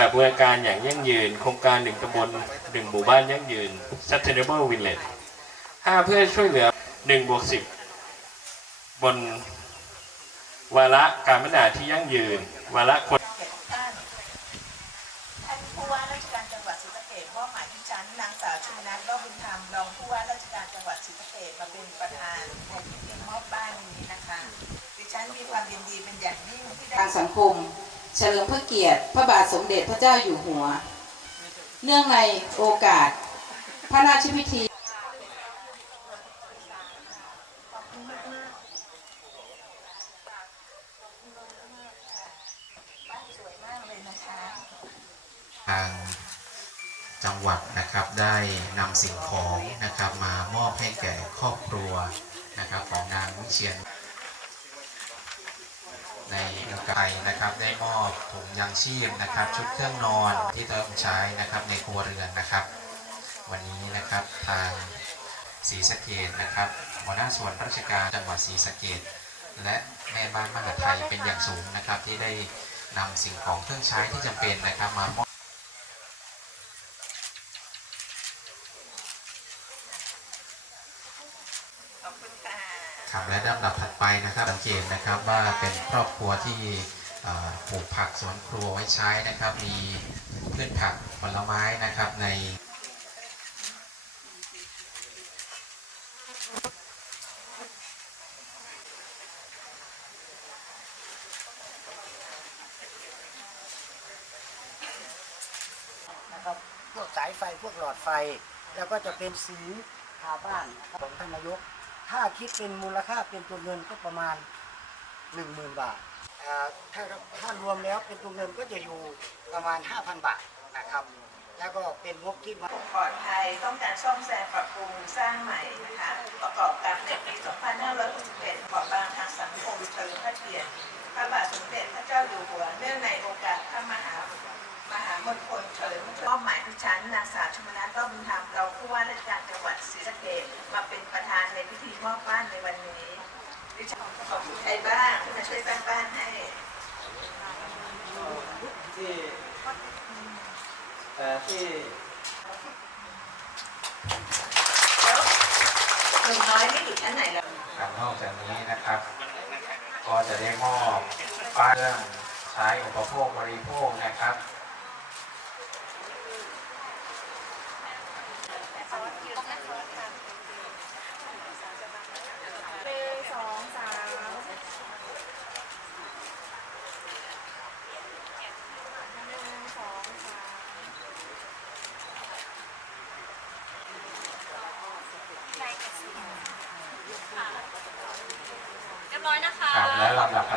แบบบูรณาการอย่างยั่งยืน โครงการหนึ่งตำบลหนึ่งหมู่บ้านยั่งยืน Sustainable Village ห้าเพื่อช่วยเหลือ1บวก10 บนวาระการพัฒนาที่ยั่งยืน วาระคนเกียรติทุกท่านท่านผู้ว่าราชการจังหวัดศรีสะเกษมอบหมายให้ฉันนางสาวชุมนัทรอบบุญธรรมรองผู้ว่าราชการจังหวัดศรีสะเกษมาเป็นประธานในพิธีมอบบ้านนี้นะคะดิฉันมีความยินดี เฉลิมพระเกียรติ พระบาทสมเด็จพระเจ้าอยู่หัว เนื่องในโอกาส พระราชพิธีทางจังหวัดนะครับได้นำสิ่งของนะครับมามอบให้แก่ครอบครัวนะครับของนางวิเชียน ในโอกาสนะครับ ได้มอบถุงยางชีพนะครับ ชุดเครื่องนอนที่ต้องใช้นะครับในครัวเรือนนะครับ วันนี้นะครับทางศรีสะเกดนะครับหัวหน้าส่วนราชการจังหวัดศรีสะเกดและแม่บ้านมหาไทยเป็นอย่างสูงนะครับ ที่ได้นำสิ่งของเครื่องใช้ที่จำเป็นนะครับมามอบขอบคุณค่ะ ครับและลำดับถัดไปนะครับสังเกตนะครับว่าเป็นครอบครัวที่ปลูกผักสวนครัวไว้ใช้นะครับ มีพืชผักผลไม้นะครับในนะครับพวกสายไฟพวกหลอดไฟ แล้วก็จะเป็นสีทาบ้านของท่านนายก ถ้าคิดเป็นมูลค่าเป็นตัวเงินก็ประมาณ 10,000 บาทอ่าถ้าถ้ารวมแล้วเป็นตัวเงินก็จะอยู่ประมาณ 5,000 บาทนะครับ แล้วก็เป็นงบที่มาปลอดภัยต้องการซ่อมแซมปรับปรุงสร้างใหม่นะคะประกอบกับในปี 2561ขอบางทางสังคมเฉลิมพระเกียรติพระบาทสมเด็จพระเจ้าอยู่หัวเนื่องในโอกาสพระมหามหามงคลเฉลิมพระเกียรติมอบหมายดิฉันนางสาวชมนัทรอบบุญธรรมรองผู้ว่าราชการจังหวัดศรีสะเกษมาเป็นประ ธีมอบบ้านในวันนี้ดิฉันขอบคุณใครบ้างที่มาช่วยสร้างบ้านให้ที่เอ่อที่แล้วหนุ่มน้อยนี่อยู่ชั้นไหนแล้วครับนอกจากนี้นะครับ ก็จะได้มอบป้าเครื่องใช้อุปโภคบริโภคนะครับ อยนะคะ ครับและลำดับถัด